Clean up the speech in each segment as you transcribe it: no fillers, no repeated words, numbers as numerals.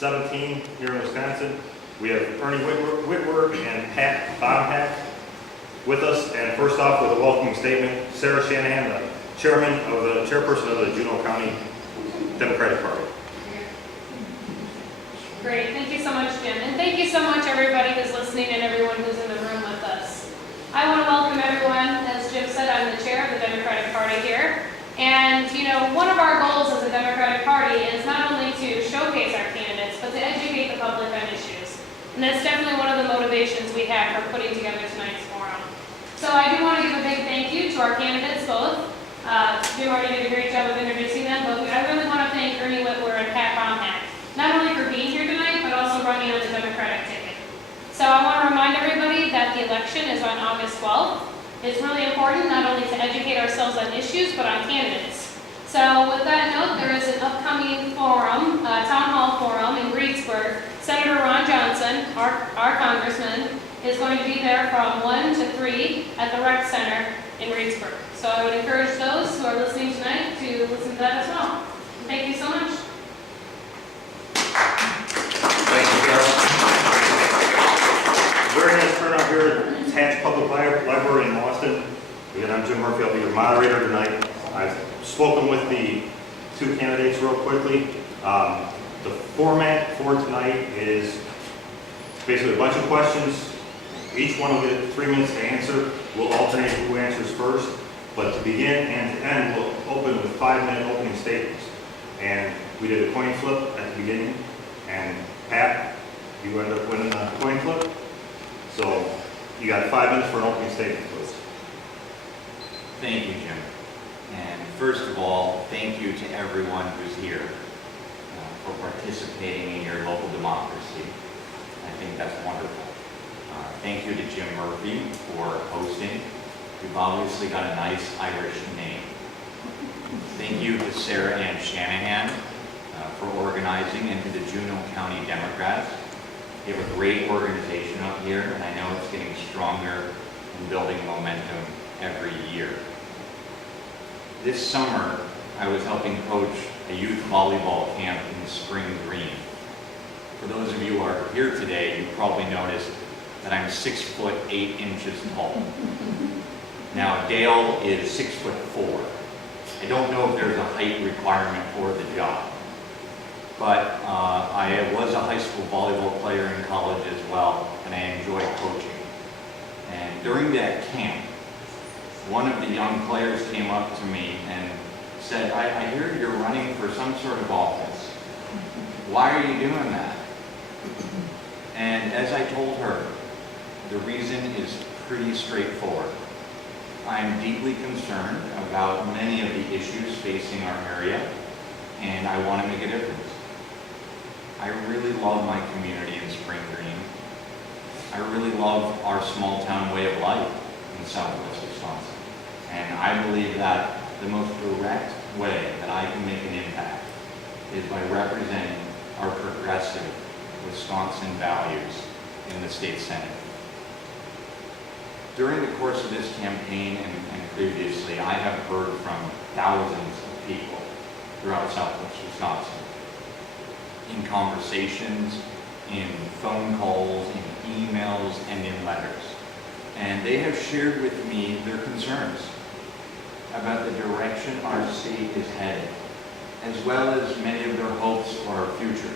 17 here in Wisconsin. We have Ernie Whitworth and Pat Baumhack with us. And first off, with a welcoming statement, Sarah Shanahan, the chairperson of the Juneau County Democratic Party. Great, thank you so much, Jim. And thank you so much, everybody who's listening and everyone who's in the room with us. I want to welcome everyone. As Jim said, I'm the chair of the Democratic Party here. And, you know, one of our goals as a Democratic Party is not only to showcase our candidates, but to educate the public on issues. And that's definitely one of the motivations we have for putting together tonight's forum. So I do want to give a big thank you to our candidates both. Jim already did a great job of introducing them, but I really want to thank Ernie Whitworth and Pat Baumhack, not only for being here tonight, but also running on the Democratic ticket. So I want to remind everybody that the election is on August 12th. It's really important not only to educate ourselves on issues, but on candidates. So with that note, there is an upcoming forum, town hall forum in Reedsburg. Senator Ron Johnson, our congressman, is going to be there from 1 to 3 at the Rec Center in Reedsburg. So I would encourage those who are listening tonight to listen to that as well. Thank you so much. Thank you, Carol. Very nice turnout here at Hatch Public Library in Boston. Again, I'm Jim Murphy. I'll be your moderator tonight. I've spoken with the two candidates real quickly. The format for tonight is basically a bunch of questions. Each one will get 3 minutes to answer. We'll alternate who answers first. But to begin and to end, we'll open with 5-minute opening statements. And we did a coin flip at the beginning. And Pat, you ended up winning the coin flip. So you got 5 minutes for an opening statement, please. Thank you, Jim. And first of all, thank you to everyone who's here for participating in your local democracy. I think that's wonderful. Thank you to Jim Murphy for hosting. You've obviously got a nice Irish name. Thank you to Sarah Ann Shanahan for organizing, and to the Juneau County Democrats. You have a great organization up here, and I know it's getting stronger and building momentum every year. This summer, I was helping coach a youth volleyball camp in Spring Green. For those of you who are here today, you probably noticed that I'm 6 foot 8 inches tall. Now, Dale is 6 foot 4. I don't know if there's a height requirement for the job, but I was a high school volleyball player in college as well, and I enjoyed coaching. And during that camp, one of the young players came up to me and said, I hear you're running for some sort of office. Why are you doing that? And as I told her, the reason is pretty straightforward. I'm deeply concerned about many of the issues facing our area, and I want to make a difference. I really love my community in Spring Green. I really love our small town way of life in Southwest Wisconsin. And I believe that the most direct way that I can make an impact is by representing our progressive Wisconsin values in the state Senate. During the course of this campaign and previously, I have heard from thousands of people throughout Southwest Wisconsin, in conversations, in phone calls, in emails, and in letters. And they have shared with me their concerns about the direction our state is headed, as well as many of their hopes for our future.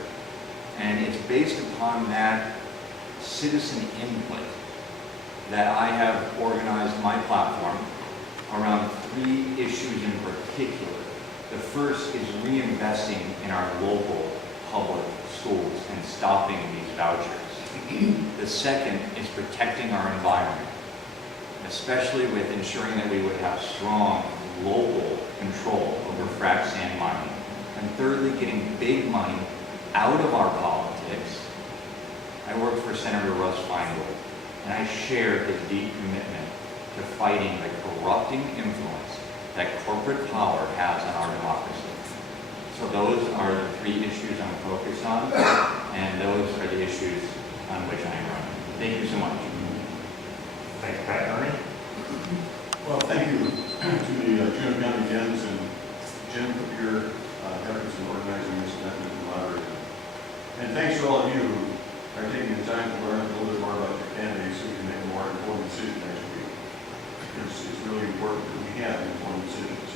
And it's based upon that citizen input that I have organized my platform around 3 issues in particular. The first is reinvesting in our local public schools and stopping these vouchers. The second is protecting our environment, especially with ensuring that we would have strong local control over frac sand mining. And thirdly, getting big money out of our politics. I worked for Senator Russ Feingold, and I share his deep commitment to fighting the corrupting influence that corporate power has on our democracy. So those are the 3 issues I'm focused on, and those are the issues on which I am running. Thank you so much. Thanks, Pat. Ernie? Well, thank you to the Juneau County Dems and Jim for your efforts in organizing this event and collaborating. And thanks to all of you who are taking the time to learn a little bit more about your candidates so we can make a more informed decision next week. It's really important that we have informed decisions.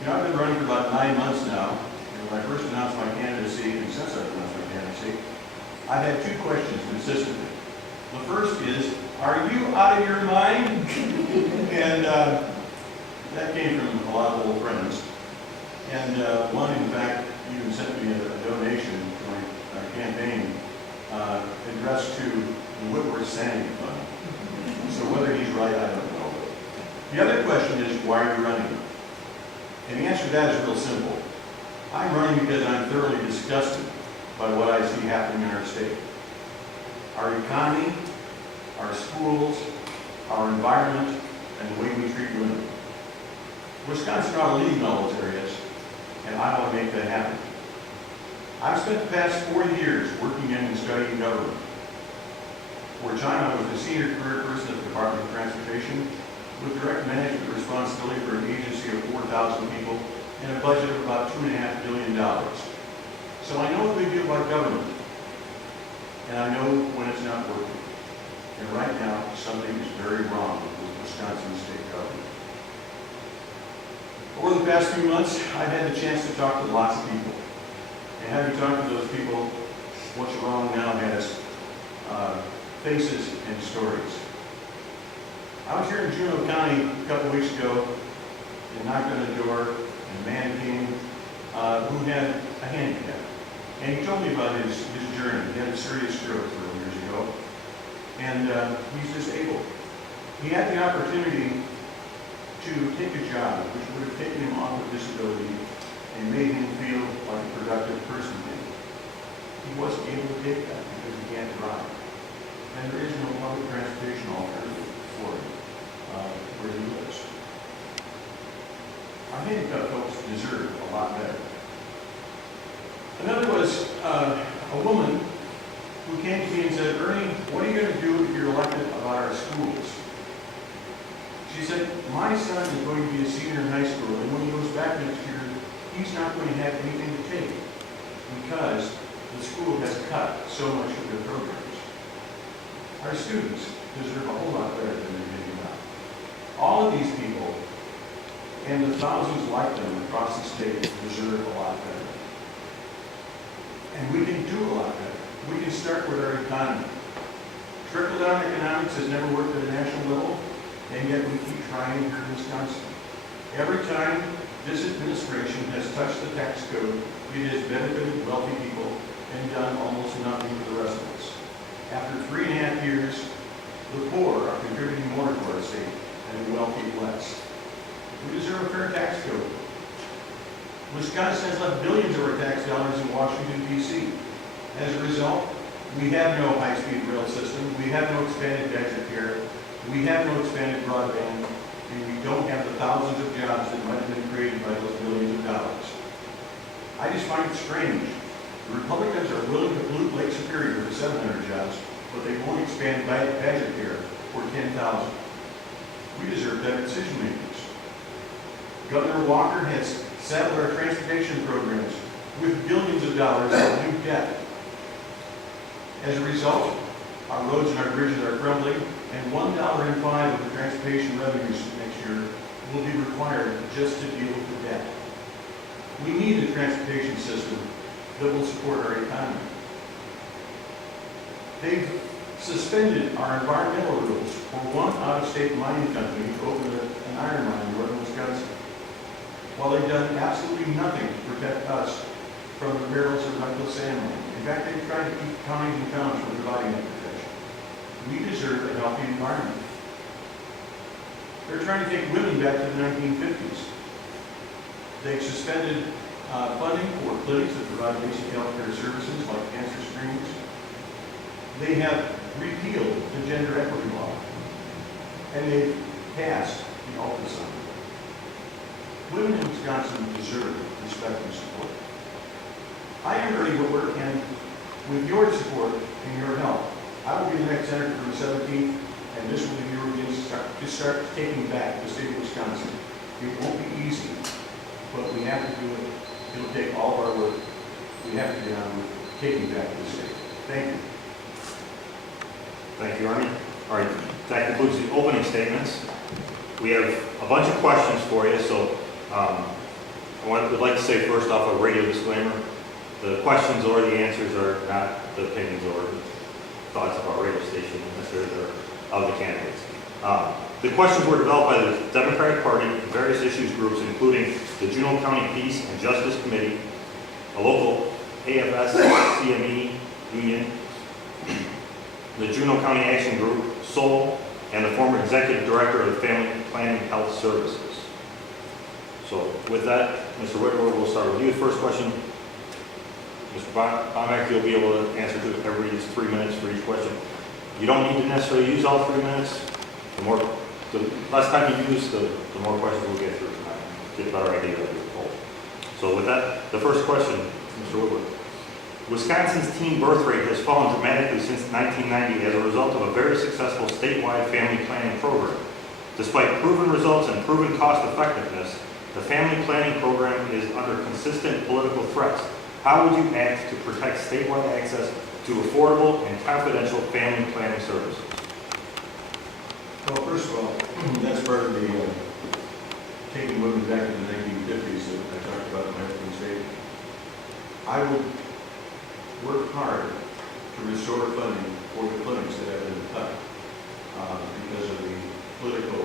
You know, I've been running for about 9 months now, and when I first announced my candidacy, and since I've announced my candidacy, I've had 2 questions consistently. The first is, are you out of your mind? And that came from a lot of old friends. And one, in fact, even sent me a donation to my campaign addressed to the Whitworth Sanity Fund. So whether he's right, I don't know. The other question is, why are you running? And the answer to that is real simple. I'm running because I'm thoroughly disgusted by what I see happening in our state. Our economy, our schools, our environment, and the way we treat women. Wisconsin ought to lead in all those areas, and I want to make that happen. I've spent the past 4 years working in and studying government. For China, I was the senior career person at the Department of Transportation with direct management responsibility for an agency of 4,000 people and a budget of about $2.5 billion. So I know a good deal about government, and I know when it's not working. And right now, something is very wrong with Wisconsin state government. Over the past few months, I've had the chance to talk to lots of people. And having talked to those people, what's wrong now has faces and stories. I was here in Juneau County a couple weeks ago and knocked on the door, and a man came who had a handicap. And he told me about his journey. He had a serious stroke several years ago, and he's disabled. He had the opportunity to take a job which would have taken him off of disability and made him feel like a productive person again. He wasn't able to take that because he can't drive. And there is no public transportation alternative for him where he lives. Our handicapped folks deserve a lot better. Another was a woman who came to me and said, Ernie, what are you going to do if you're elected about our schools? She said, my son is going to be a senior in high school, and when he goes back next year, he's not going to have anything to take because the school has cut so much of their programs. Our students deserve a whole lot better than they're getting now. All of these people and the thousands like them across the state deserve a lot better. And we can do a lot better. We can start with our economy. Trickle-down economics has never worked at a national level, and yet we keep trying here in Wisconsin. Every time this administration has touched the tax code, it has benefited wealthy people and done almost nothing for the rest of us. After 3.5 years, the poor are contributing more to our state and the wealthy less. We deserve a fair tax code. Wisconsin has left billions of our tax dollars in Washington, D.C. As a result, we have no high-speed rail system, we have no expanded Badger care, we have no expanded broadband, and we don't have the thousands of jobs that might have been created by those billions of dollars. I just find it strange. The Republicans are willing to pollute Lake Superior for 700 jobs, but they won't expand Badger care for 10,000. We deserve better decision makers. Governor Walker has saddled our transportation programs with billions of dollars of new debt. As a result, our roads and our bridges are crumbling, and $1.05 of the transportation revenues next year will be required just to deal with the debt. We need a transportation system that will support our economy. They've suspended our environmental rules for one out-of-state mining company to open an iron mine in northern Wisconsin, while they've done absolutely nothing to protect us from the perils of Douglas sand mine. In fact, they've tried to keep counties and towns from providing that protection. We deserve a healthy environment. They're trying to take women back to the 1950s. They've suspended funding for clinics that provide basic health care services like cancer screenings. They have repealed the gender equity law, and they've passed the ultrasound. Women in Wisconsin deserve respect and support. I am Ernie Whitworth, and with your support and your help, I will be the next senator for the 17th, and this will be your chance to start taking back the state of Wisconsin. It won't be easy, but we have to do it. It'll take all of our work. We have to get on with it. taking back the state. Thank you. Thank you, Ernie. All right, that concludes the opening statements. We have a bunch of questions for you, so would like to say first off a radio disclaimer. The questions or the answers are not the opinions or thoughts of our radio station necessarily of the candidates. The questions were developed by the Democratic Party and various issues groups, including the Juneau County Peace and Justice Committee, a local AFS-CME union, the Juneau County Action Group, SOUL, and the former executive director of the Family Planning Health Services. So with that, Mr. Whitworth, we'll start with you. First question, Mr. Bombeck, you'll be able to answer to every 3 minutes for each question. You don't need to necessarily use all 3 minutes. The less time you use, the more questions we'll get through tonight. Get a better idea of your poll. So with that, the first question, Mr. Whitworth. Wisconsin's teen birth rate has fallen dramatically since 1990 as a result of a very successful statewide family planning program. Despite proven results and proven cost effectiveness, the family planning program is under consistent political threats. How would you act to protect statewide access to affordable and confidential family planning services? Well, first of all, that's part of the taking women back to the 1950s that I talked about in my opening statement. I would work hard to restore funding for the clinics that have been cut because of the political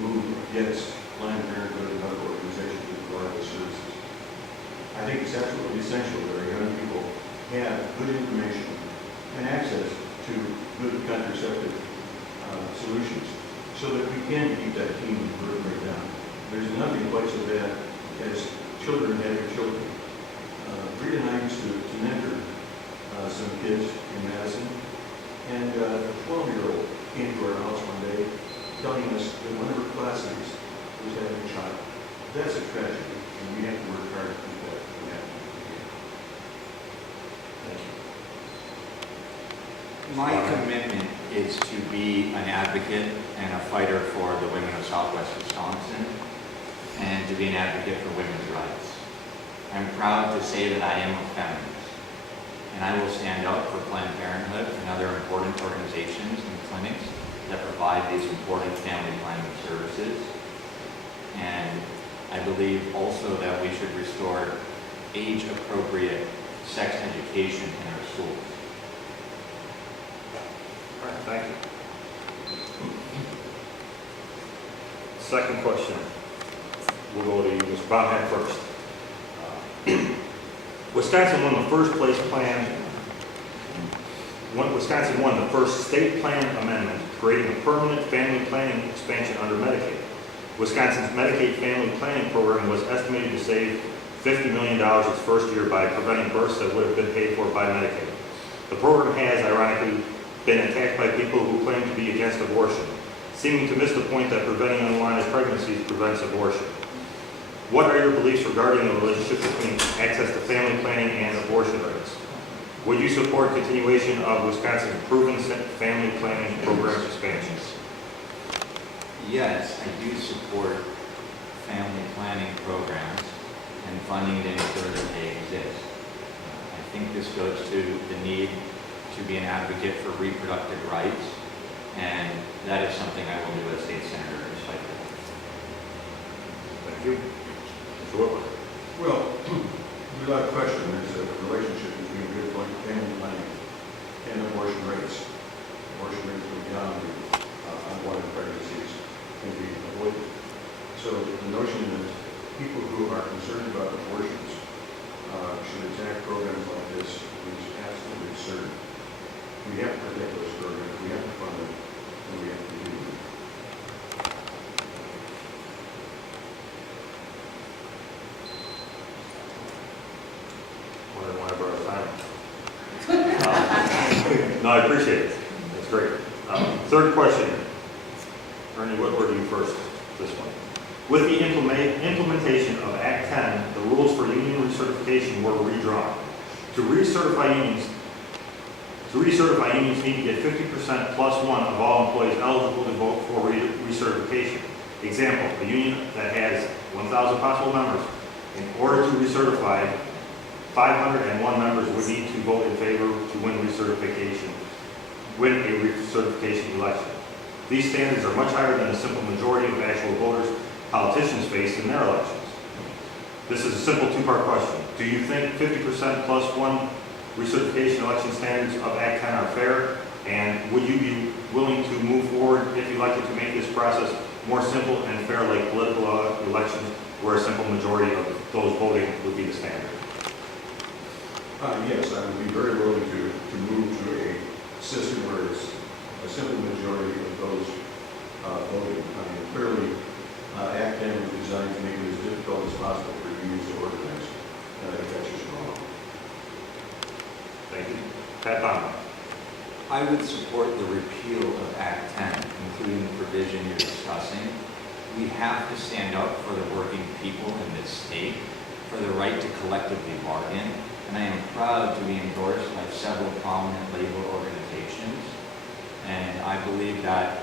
move against Planned Parenthood and other organizations that provide the services. I think it's absolutely essential that our young people have good information and access to good contraceptive solutions so that we can keep that teen birth rate down. There's nothing quite so bad as children having children. Rita and I used to mentor some kids in Madison, and a 12-year-old came to our house one day telling us that one of her classmates was having a child. That's a tragedy, and we have to work hard to keep that from happening again. Thank you. My commitment is to be an advocate and a fighter for the women of Southwest Wisconsin and to be an advocate for women's rights. I'm proud to say that I am a feminist, and I will stand up for Planned Parenthood and other important organizations and clinics that provide these important family planning services. And I believe also that we should restore age-appropriate sex education in our schools. All right, thank you. Second question. We'll go to you, Mr. Bombeck, first. Wisconsin won the first place plan. Wisconsin won the first state plan amendment, creating a permanent family planning expansion under Medicaid. Wisconsin's Medicaid family planning program was estimated to save $50 million its first year by preventing births that would have been paid for by Medicaid. The program has, ironically, been attacked by people who claim to be against abortion, seeming to miss the point that preventing unwanted pregnancies prevents abortion. What are your beliefs regarding the relationship between access to family planning and abortion rights? Would you support continuation of Wisconsin's proven family planning program expansions? Yes, I do support family planning programs and funding to ensure that they exist. I think this goes to the need to be an advocate for reproductive rights, and that is something I will do as state senator to fight for. Thank you. Mr. Whitworth. Well, without question, there's a relationship between good family planning and abortion rates. Abortion rates go down, unwanted pregnancies can be avoided. So the notion that people who are concerned about abortions should attack programs like this is absolutely absurd. We have to protect those programs, we have to fund them, and we have to do them. More than one ever at a time. No, I appreciate it. That's great. Third question. Ernie Whitworth, you first, this one. With the implementation of Act 10, the rules for union recertification were redrawn. To recertify unions need to get 50% plus one of all employees eligible to vote for recertification. Example, a union that has 1,000 possible members, in order to recertify, 501 members would need to vote in favor to win a recertification election. These standards are much higher than the simple majority of actual voters politicians face in their elections. This is a simple two-part question. Do you think 50% plus one recertification election standards of Act 10 are fair? And would you be willing to move forward if elected to make this process more simple and fair like political elections where a simple majority of those voting would be the standard? Yes, I would be very willing to move to a system where it's a simple majority of those voting. I mean, clearly, Act 10 was designed to make it as difficult as possible for unions to organize. And I think that's just wrong. Thank you. Pat Baumann. I would support the repeal of Act 10, including the provision you're discussing. We have to stand up for the working people in this state, for the right to collectively bargain, and I am proud to be endorsed by several prominent labor organizations. And I believe that,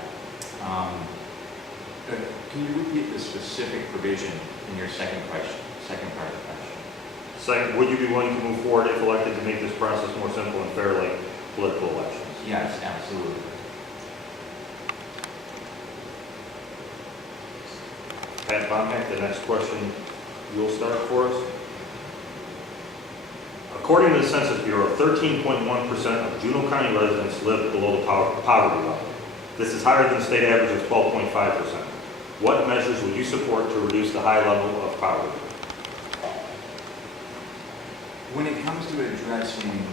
can you repeat the specific provision in your second part of the question? Second, would you be willing to move forward if elected to make this process more simple and fair like political elections? Yes, absolutely. Pat Bombeck, the next question you'll start for us. According to the Census Bureau, 13.1% of Juneau County residents live below the poverty level. This is higher than the state average of 12.5%. What measures would you support to reduce the high level of poverty? When it comes to addressing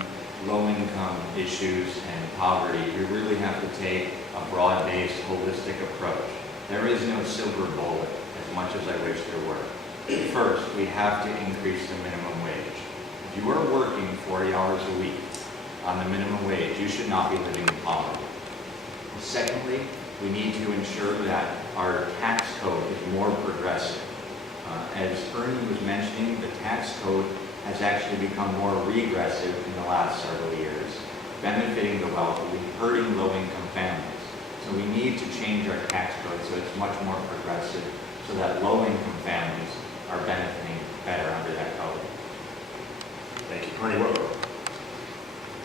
low-income issues and poverty, you really have to take a broad-based, holistic approach. There is no silver bullet, as much as I wish there were. First, we have to increase the minimum wage. If you are working 40 hours a week on the minimum wage, you should not be living in poverty. Secondly, we need to ensure that our tax code is more progressive. As Ernie was mentioning, the tax code has actually become more regressive in the last several years, benefiting the wealthy, hurting low-income families. So we need to change our tax code so it's much more progressive so that low-income families are benefiting better under that code. Thank you. Ernie Whitworth.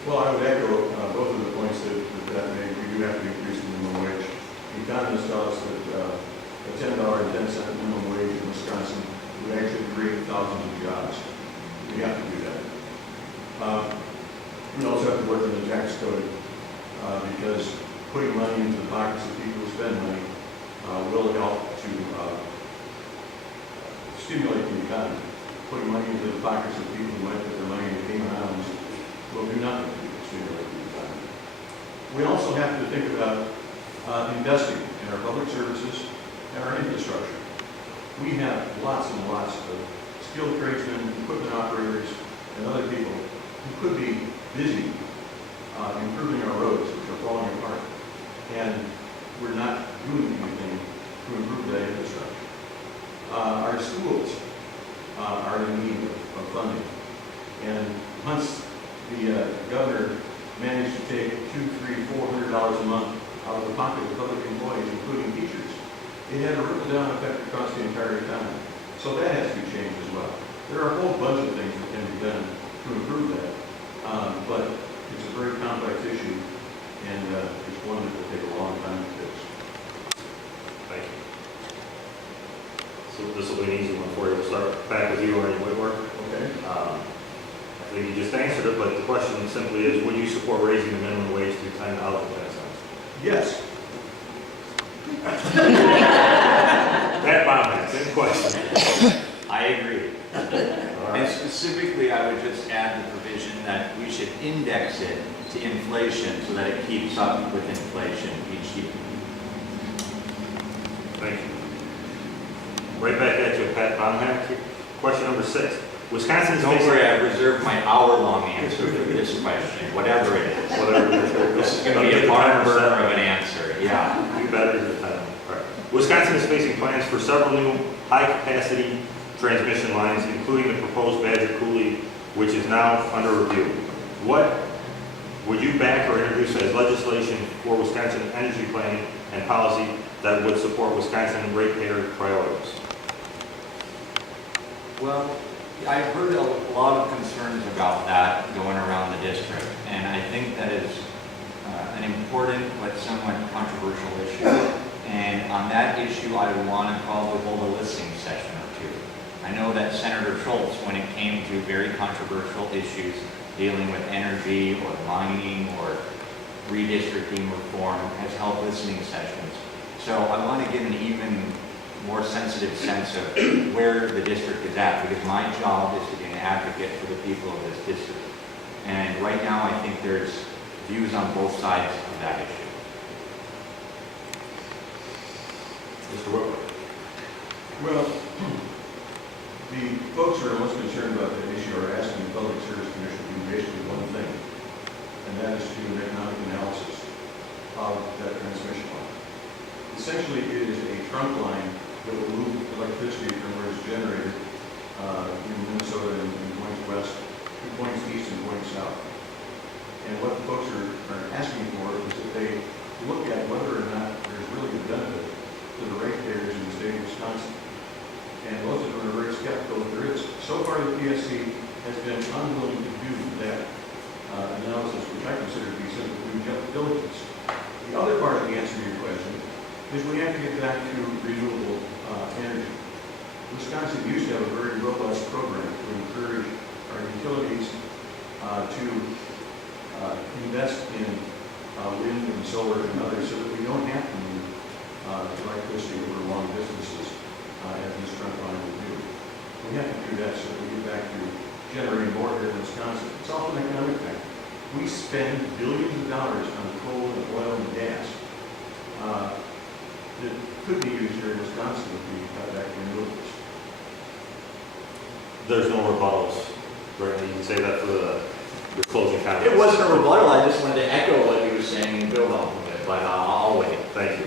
Well, I would echo both of the points that made. We do have to increase the minimum wage. Economists tell us that a $10.10 minimum wage in Wisconsin would actually create thousands of jobs. We have to do that. We also have to work on the tax code because putting money into the pockets of people who spend money will help to stimulate the economy. Putting money into the pockets of people who might put their money in the Cayman Islands will do nothing to stimulate the economy. We also have to think about investing in our public services and our infrastructure. We have lots and lots of skilled tradesmen, equipment operators, and other people who could be busy improving our roads, which are falling apart. And we're not doing anything to improve that infrastructure. Our schools are in need of funding. And once the governor managed to take $200, $300, $400 a month out of the pocket of public employees, including teachers, it had a ripple-down effect across the entire economy. So that has to be changed as well. There are a whole bunch of things that can be done to improve that, but it's a very complex issue, and it's one that will take a long time to fix. Thank you. So this will be an easy one for you. We'll start back with you, Ernie Whitworth. Okay? I think you just answered it, but the question simply is, would you support raising the minimum wage to $10.10? Yes. Pat Bombeck, same question. I agree. All And right. specifically, I would just add the provision that we should index it to inflation so that it keeps up with inflation each year. Thank you. Right back at you, Pat Bombeck. Question number 6. Wisconsin is Don't facing... worry, I reserved my hour-long answer for this question, whatever it is. Whatever it is. This is going to be a barn burner of an answer, yeah. You better get the time. All right. Wisconsin is facing plans for several new high-capacity transmission lines, including the proposed Badger Coulee, which is now under review. What would you back or introduce as legislation for Wisconsin energy planning and policy that would support Wisconsin ratepayer priorities? Well, I've heard a lot of concerns about that going around the district, and I think that is an important but somewhat controversial issue. And on that issue, I would want to probably hold a listening session or two. I know that Senator Schultz, when it came to very controversial issues dealing with energy or mining or redistricting reform, has held listening sessions. So I want to get an even more sensitive sense of where the district is at, because my job is to be an advocate for the people of this district. And right now, I think there's views on both sides of that issue. Mr. Whitworth. Well, the folks who are most concerned about that issue are asking the Public Service Commission to do basically one thing, and that is to do an economic analysis of that transmission line. Essentially, it is a trunk line that will move electricity from where it's generated in Minnesota and points west, points east and points south. And what the folks are asking for is that they look at whether or not there's really a benefit to the ratepayers in the state of Wisconsin. And most of them are very skeptical that there is. So far, the PSC has been unwilling to do that analysis, which I consider to be simple due diligence. The other part of the answer to your question is we have to get back to renewable energy. Wisconsin used to have a very robust program to encourage our utilities to invest in wind and solar and others so that we don't have to move electricity over long distances as this trunk line will do. We have to do that so that we get back to generating more here in Wisconsin. It's also an economic factor. We spend billions of dollars on coal and oil and gas that could be used here in Wisconsin if we cut back renewables. There's no rebuttals, right? You can say that for your closing comments. It wasn't a rebuttal, I just wanted to echo what he was saying and build off of it, but I'll wait. Thank you.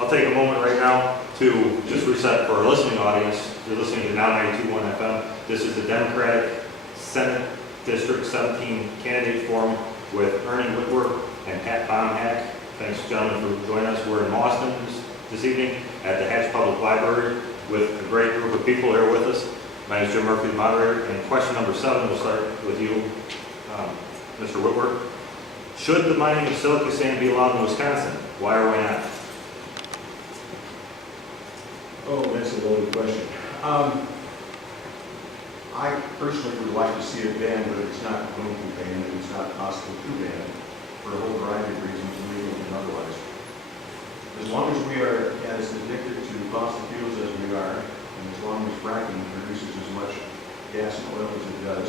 I'll take a moment right now to just reset for our listening audience. You're listening to Now 92.1 FM. This is the Democratic Senate District 17 Candidate Forum with Ernie Whitworth and Pat Baumhack. Thanks, gentlemen, for joining us. We're in Austin this evening at the Hatch Public Library with a great group of people here with us. My name is Jim Murphy, the moderator. And question number 7, we'll start with you, Mr. Whitworth. Should the mining of silica sand be allowed in Wisconsin? Why or why not? Oh, that's a loaded question. I personally would like to see it banned, but it's not going to be banned, and it's not possible to ban for a whole variety of reasons, legal and otherwise. As long as we are as addicted to fossil fuels as we are, and as long as fracking produces as much gas and oil as it does,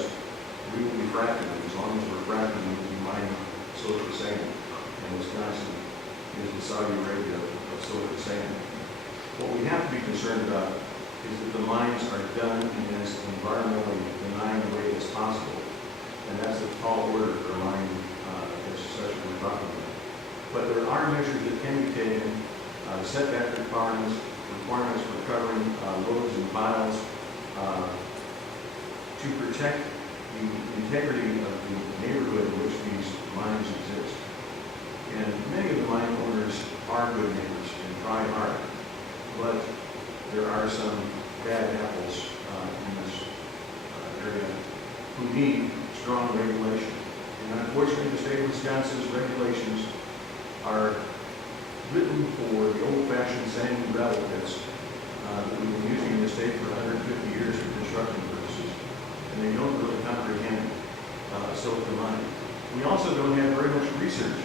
we will be fracking. And as long as we're fracking, we will be mining silica sand. And Wisconsin is the Saudi Arabia of silica sand. What we have to be concerned about is that the mines are done in as environmentally benign a way as possible. And that's a tall order for a mine as such as we're talking about. But there are measures that can be taken, setback requirements for covering roads and piles, to protect the integrity of the neighborhood in which these mines exist. And many of the mine owners are good neighbors and try hard. But there are some bad apples in this area who need strong regulation. And unfortunately, the state of Wisconsin's regulations are written for the old-fashioned sand and gravel pits that we've been using in the state for 150 years for construction purposes. And they don't really comprehend silica mining. We also don't have very much research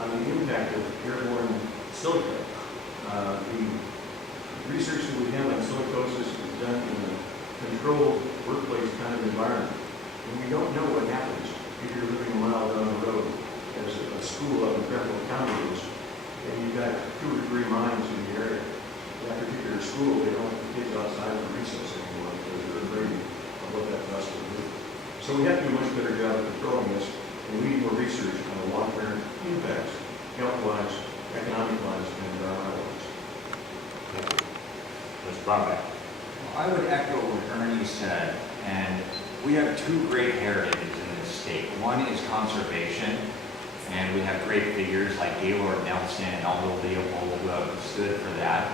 on the impact of airborne silica. The research that we have on silicosis is done in a controlled workplace kind of environment. And we don't know what happens if you're living a mile down the road as a school up in Fairfield County is, and you've got 2 or 3 mines in the area. That particular school, they don't have kids outside of the recess anymore because they're afraid of what that dust will do. So we have to do a much better job of controlling this, and we need more research on the long-term impacts, health-wise, economic-wise, and environmental-wise. Thank you. Mr. Baumhack. Well, I would echo what Ernie said, and we have 2 great heritages in this state. One is conservation, and we have great figures like Gaylord Nelson and Aldo Leopold who have stood for that.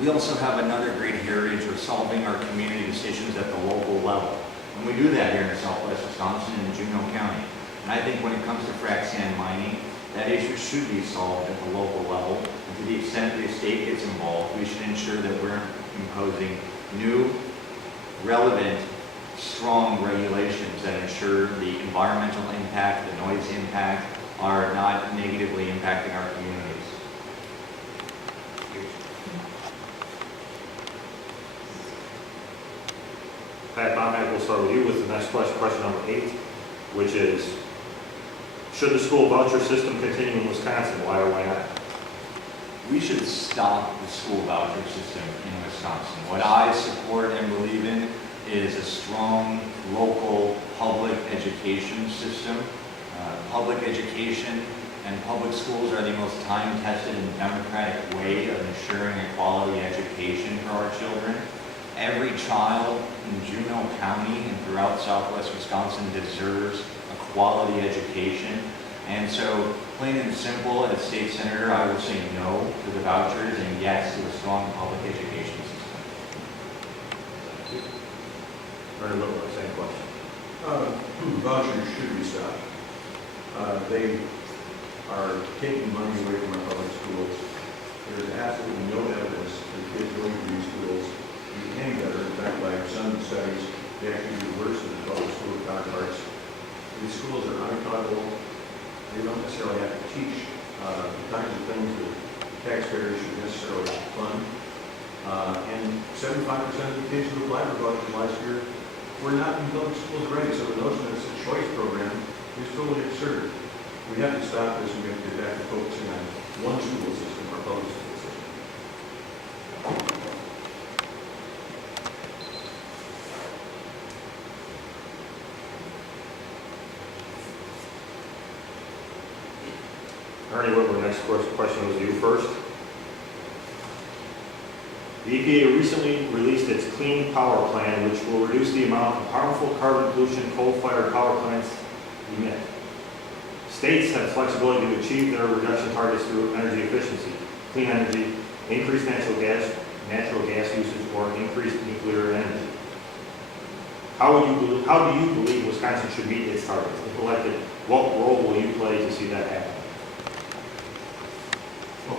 We also have another great heritage of solving our community decisions at the local level. And we do that here in Southwest Wisconsin and in Juneau County. And I think when it comes to frac sand mining, that issue should be solved at the local level. And to the extent the state gets involved, we should ensure that we're imposing new, relevant, strong regulations that ensure the environmental impact, the noise impact are not negatively impacting our communities. Pat Bomack, we'll start with you with the next question number 8, which is, should the school voucher system continue in Wisconsin? Why or why not? We should stop the school voucher system in Wisconsin. What I support and believe in is a strong local public education system. Public education and public schools are the most time-tested and democratic way of ensuring a quality education for our children. Every child in Juneau County and throughout Southwest Wisconsin deserves a quality education. And so, plain and simple, as state senator, I will say no to the vouchers and yes to a strong public education system. Ernie Whitworth, same question. Vouchers should be stopped. They are taking money away from our public schools. There's absolutely no evidence that kids going to these schools do any better. In fact, by some studies, they actually do worse than the public school counterparts. These schools are unaccountable. They don't necessarily have to teach the kinds of things that taxpayers should necessarily fund. And 75% of the kids who applied for vouchers last year were not in public schools already, so the notion that it's a choice program is totally absurd. We have to stop this, and we have to get back to focusing on one school system, our public school system. Ernie Whitworth, next question was you first. The EPA recently released its Clean Power Plan, which will reduce the amount of harmful carbon pollution coal-fired power plants emit. States have flexibility to achieve their reduction targets through energy efficiency, clean energy, increased natural gas usage, or increased nuclear energy. How do you believe Wisconsin should meet its targets? If elected, what role will you play to see that happen? Well,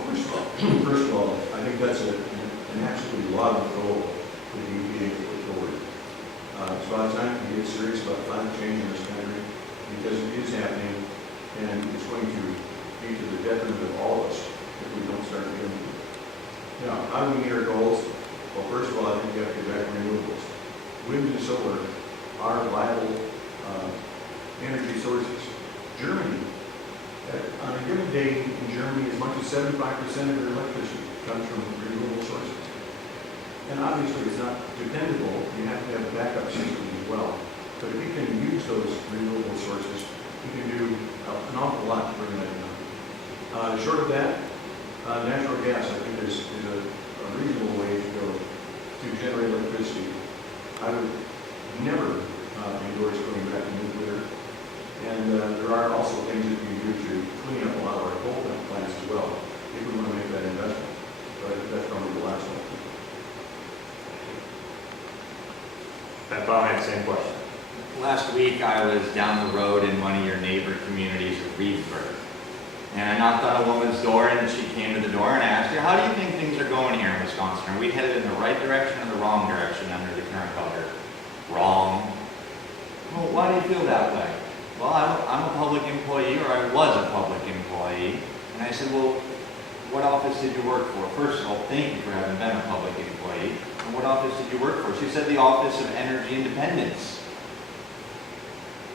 first of all, I think that's an absolutely laudable goal for the EPA to put forward. It's about time we get serious about climate change in this country, because it is happening, and it's going to be to the detriment of all of us if we don't start doing it. Now, how do we meet our goals? Well, first of all, I think we have to get back to renewables. Wind and solar are viable energy sources. Germany, on a given day in Germany, as much as 75% of their electricity comes from renewable sources. And obviously, it's not dependable. You have to have a backup system as well. But if you can use those renewable sources, you can do an awful lot to bring that down. Short of that, natural gas, I think, is a reasonable way to go to generate electricity. I would never endorse going back to nuclear. And there are also things that you can do to clean up a lot of our coal plants as well, if we want to make that investment. But that's probably the last one. Pat Bomack, same question. Last week, I was down the road in one of your neighbor communities of Reedsburg. And I knocked on a woman's door, and she came to the door, and I asked her, how do you think things are going here in Wisconsin? Are we headed in the right direction or the wrong direction under the current governor? Wrong. Well, why do you feel that way? Well, I'm a public employee, or I was a public employee. And I said, well, what office did you work for? First of all, thank you for having been a public employee. And what office did you work for? She said the Office of Energy Independence.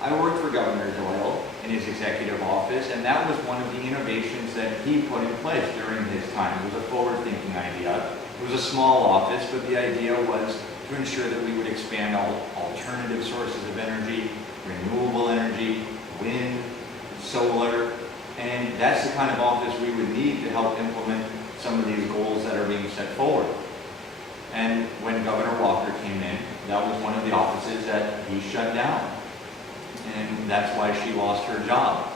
I worked for Governor Doyle in his executive office, and that was one of the innovations that he put in place during his time. It was a forward-thinking idea. It was a small office, but the idea was to ensure that we would expand all alternative sources of energy, renewable energy, wind, solar, and that's the kind of office we would need to help implement some of these goals that are being set forward. And when Governor Walker came in, that was one of the offices that he shut down. And that's why she lost her job.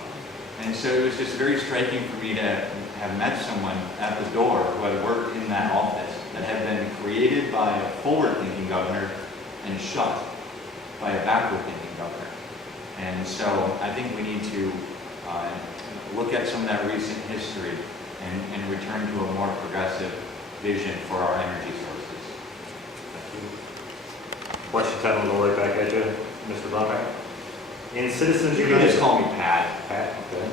And so it was just very striking for me to have met someone at the door who had worked in that office that have been created by a forward-thinking governor and shut by a backward-thinking governor. And so I think we need to look at some of that recent history and return to a more progressive vision for our energy sources. Question time will go right back at you, Mr. Brownback. In Citizens You can United. just call me Pat. Pat, okay.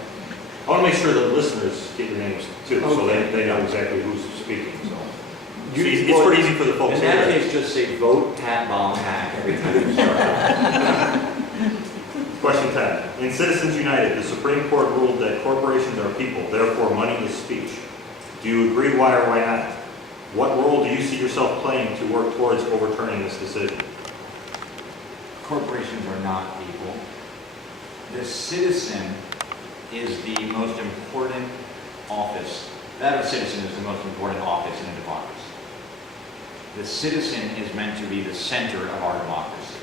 I want to make sure the listeners get your names too, so they know exactly who's speaking, so. It's pretty easy for the folks In here. that case, just say vote Pat Baumhack every time you start. Question 10. In Citizens United, the Supreme Court ruled that corporations are people, therefore money is speech. Do you agree, why or why not? What role do you see yourself playing to work towards overturning this decision? Corporations are not people. The citizen is the most important office. That of citizen is the most important office in a democracy. The citizen is meant to be the center of our democracy.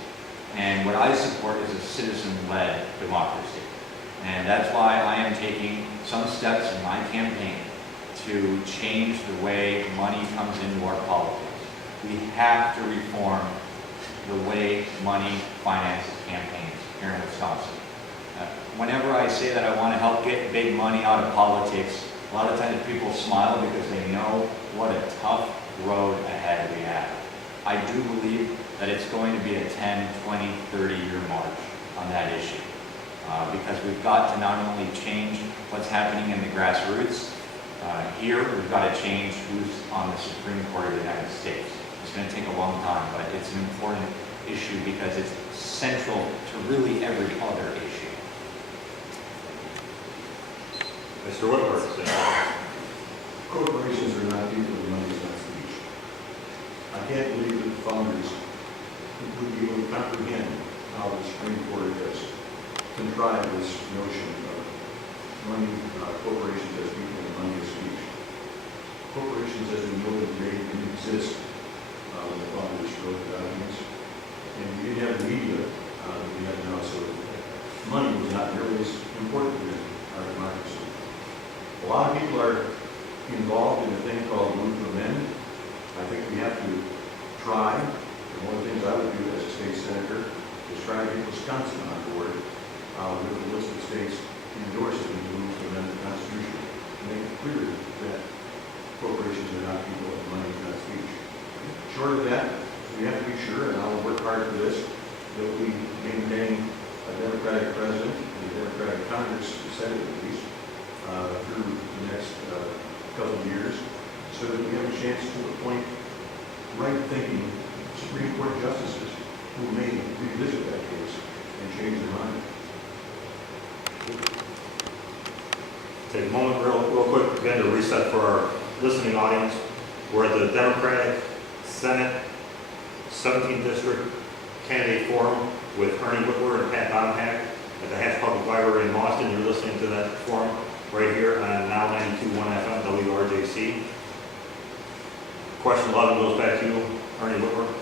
And what I support is a citizen-led democracy. And that's why I am taking some steps in my campaign to change the way money comes into our politics. We have to reform the way money finances campaigns here in Wisconsin. Whenever I say that I want to help get big money out of politics, a lot of times people smile because they know what a tough road ahead we have. I do believe that it's going to be a 10, 20, 30-year march on that issue. Because we've got to not only change what's happening in the grassroots, here we've got to change who's on the Supreme Court of the United States. It's going to take a long time, but it's an important issue because it's central to really every other issue. Mr. Whitworth. Corporations are not people, and money is not speech. I can't believe that the founders would be able to comprehend how the Supreme Court has contrived this notion of money, corporations as people and money as speech. Corporations, as we know, they didn't exist when the founders wrote the documents. And we didn't have the media that we have now, so money was not nearly as important in our democracy. A lot of people are involved in a thing called move to amend. I think we have to try, and one of the things I would do as a state senator is try to get Wisconsin on board with a list of states endorsing the move to amend the Constitution to make it clear that corporations are not people and money is not speech. Short of that, we have to be sure, and I'll work hard for this, that we maintain a Democratic president and a Democratic Congress, Senate at least, through the next couple of years, so that we have a chance to appoint right-thinking Supreme Court justices who may revisit that case and change their mind. Take a moment real quick again to reset for our listening audience. We're at the Democratic Senate 17th District Candidate Forum with Ernie Whitworth and Pat Baumhack at the Hatch Public Library in Boston. You're listening to that forum right here on now 92.1 FM WRJC. Question 11 goes back to you, Ernie Whitworth.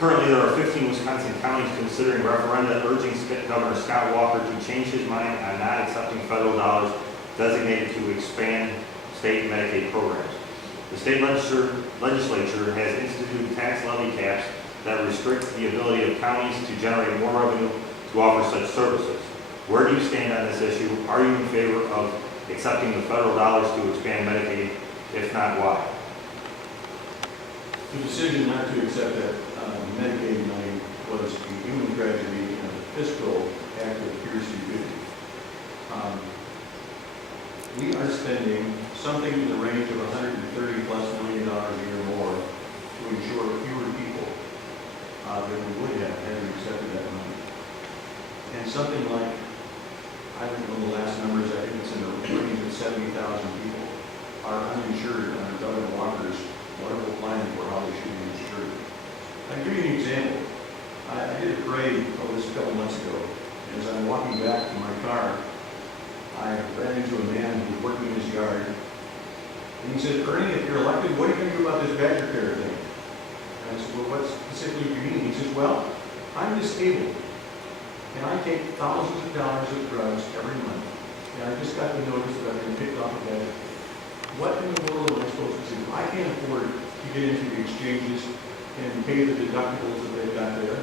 Currently, there are 15 Wisconsin counties considering referenda urging Governor Scott Walker to change his mind on not accepting federal dollars designated to expand state Medicaid programs. The state legislature has instituted tax levy caps that restrict the ability of counties to generate more revenue to offer such services. Where do you stand on this issue? Are you in favor of accepting the federal dollars to expand Medicaid? If not, why? The decision not to accept that Medicaid money was a human tragedy and a fiscal act of pure stupidity. We are spending something in the range of $130+ million a year more to ensure fewer people than we would have had we accepted that money. And something like, I don't know the last numbers, I think it's in the range of 70,000 people are uninsured under Governor Walker's wonderful plan for how they should be insured. I'll give you an example. I did a parade this a couple months ago, and as I'm walking back to my car, I ran into a man who was working in his yard, and he said, "Ernie, if you're elected, what are you going to do about this Badger Care thing?" And I said, "Well, what specifically do you mean?" He says, "Well, I'm disabled, and I take thousands of dollars of drugs every month, and I just got the notice that I've been picked off of that. What in the world am I supposed to do? I can't afford to get into the exchanges and pay the deductibles that they've got there.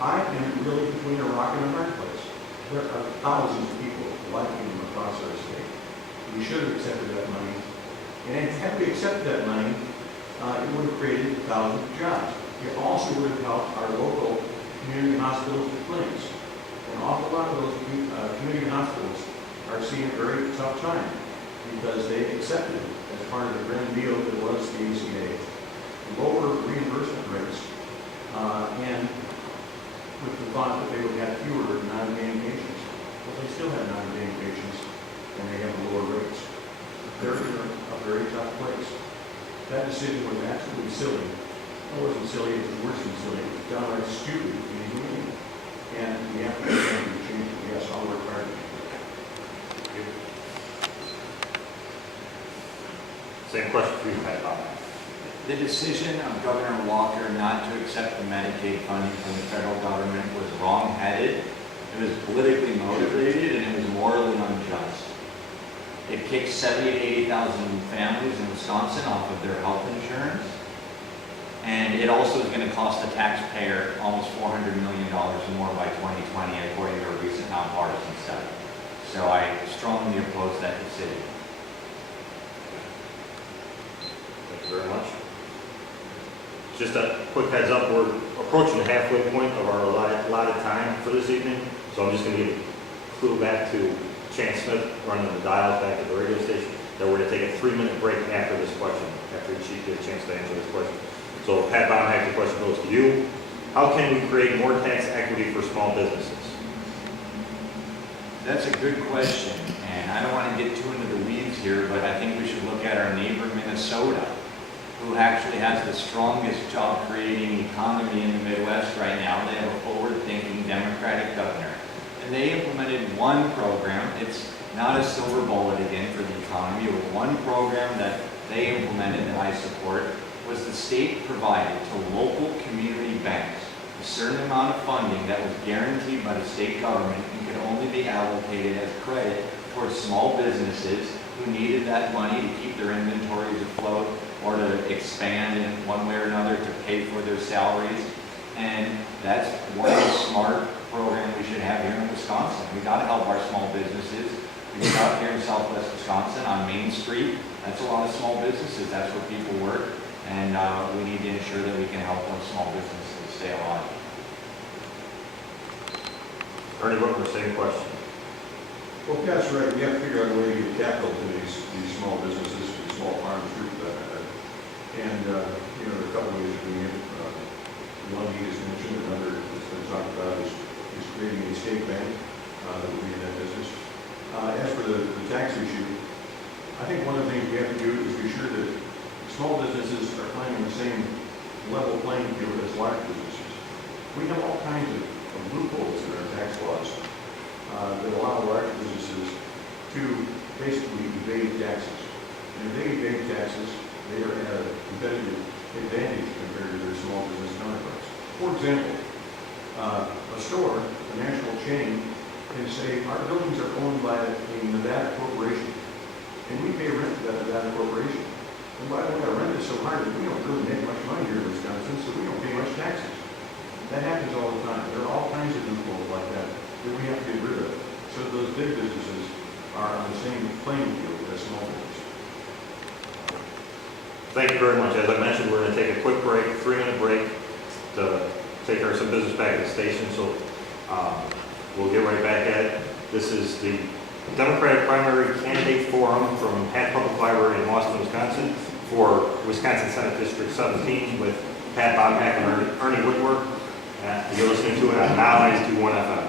I am really between a rock and a hard place. There are thousands of people like him across our state. We should have accepted that money. And had we accepted that money, it would have created thousands of jobs. It also would have helped our local community hospitals and clinics. An awful lot of those community hospitals are seeing a very tough time because they accepted, as part of the grand deal that was the ACA, lower reimbursement rates, and with the thought that they would have fewer non-paying patients. Well, they still have non-paying patients, and they have lower rates. They're in a very tough place. That decision was absolutely silly. It wasn't silly, it was worse than silly. It was downright stupid and inhumane. And we have to do something to change it. Yes, I'll work hard. Same question for you, Pat Bob. The decision of Governor Walker not to accept the Medicaid funding from the federal government was wrong-headed. It was politically motivated, and it was morally unjust. It kicked 70 to 80,000 families in Wisconsin off of their health insurance. And it also is going to cost the taxpayer almost $400 million more by 2020, according to a recent nonpartisan study. So I strongly oppose that decision. Thank you very much. Just a quick heads up, we're approaching the halfway point of our allotted time for this evening, so I'm just going to give a clue back to Chance Smith running the dials back at the radio station that we're going to take a 3-minute break after this question, after each chief gets a chance to answer this question. So Pat Baumhack, the question goes to you. How can we create more tax equity for small businesses? That's a good question, and I don't want to get too into the weeds here, but I think we should look at our neighbor Minnesota, who actually has the strongest job-creating economy in the Midwest right now. They have a forward-thinking Democratic governor. And they implemented one program. It's not a silver bullet again for the economy, but one program that they implemented that I support was the state provided to local community banks a certain amount of funding that was guaranteed by the state government and could only be allocated as credit towards small businesses who needed that money to keep their inventories afloat or to expand in one way or another to pay for their salaries. And that's one smart program we should have here in Wisconsin. We got to help our small businesses. We get out here in Southwest Wisconsin on Main Street. That's a lot of small businesses. That's where people work. And we need to ensure that we can help those small businesses stay alive. Ernie Whitmer, same question. Well, that's right. We have to figure out a way to get capital to these small businesses, these small farmers, too, for that matter. And, there are a couple ways of doing it. One he just mentioned, another that's been talked about is creating a state bank that will be in that business. As for the tax issue, I think one of the things we have to do is be sure that small businesses are finding the same level playing field as large businesses. We have all kinds of loopholes in our tax laws that allow large businesses to basically evade taxes. And if they evade taxes, they are at a competitive advantage compared to their small business counterparts. For example, a store, a national chain, can say, our buildings are owned by a Nevada corporation, and we pay rent to that Nevada corporation. And by the way, our rent is so high that we don't really make much money here in Wisconsin, so we don't pay much taxes. That happens all the time. There are all kinds of loopholes like that that we have to get rid of, so that those big businesses are on the same playing field as small businesses. Thank you very much. As I mentioned, we're going to take a quick break, 3-minute break, to take care of some business back at the station. So we'll get right back at it. This is the Democratic Primary Candidate Forum from Pat Public Library in Boston, Wisconsin, for Wisconsin Senate District 17 with Pat Baumhack and Ernie Whitmer. You're listening to it on Now 92.1 FM.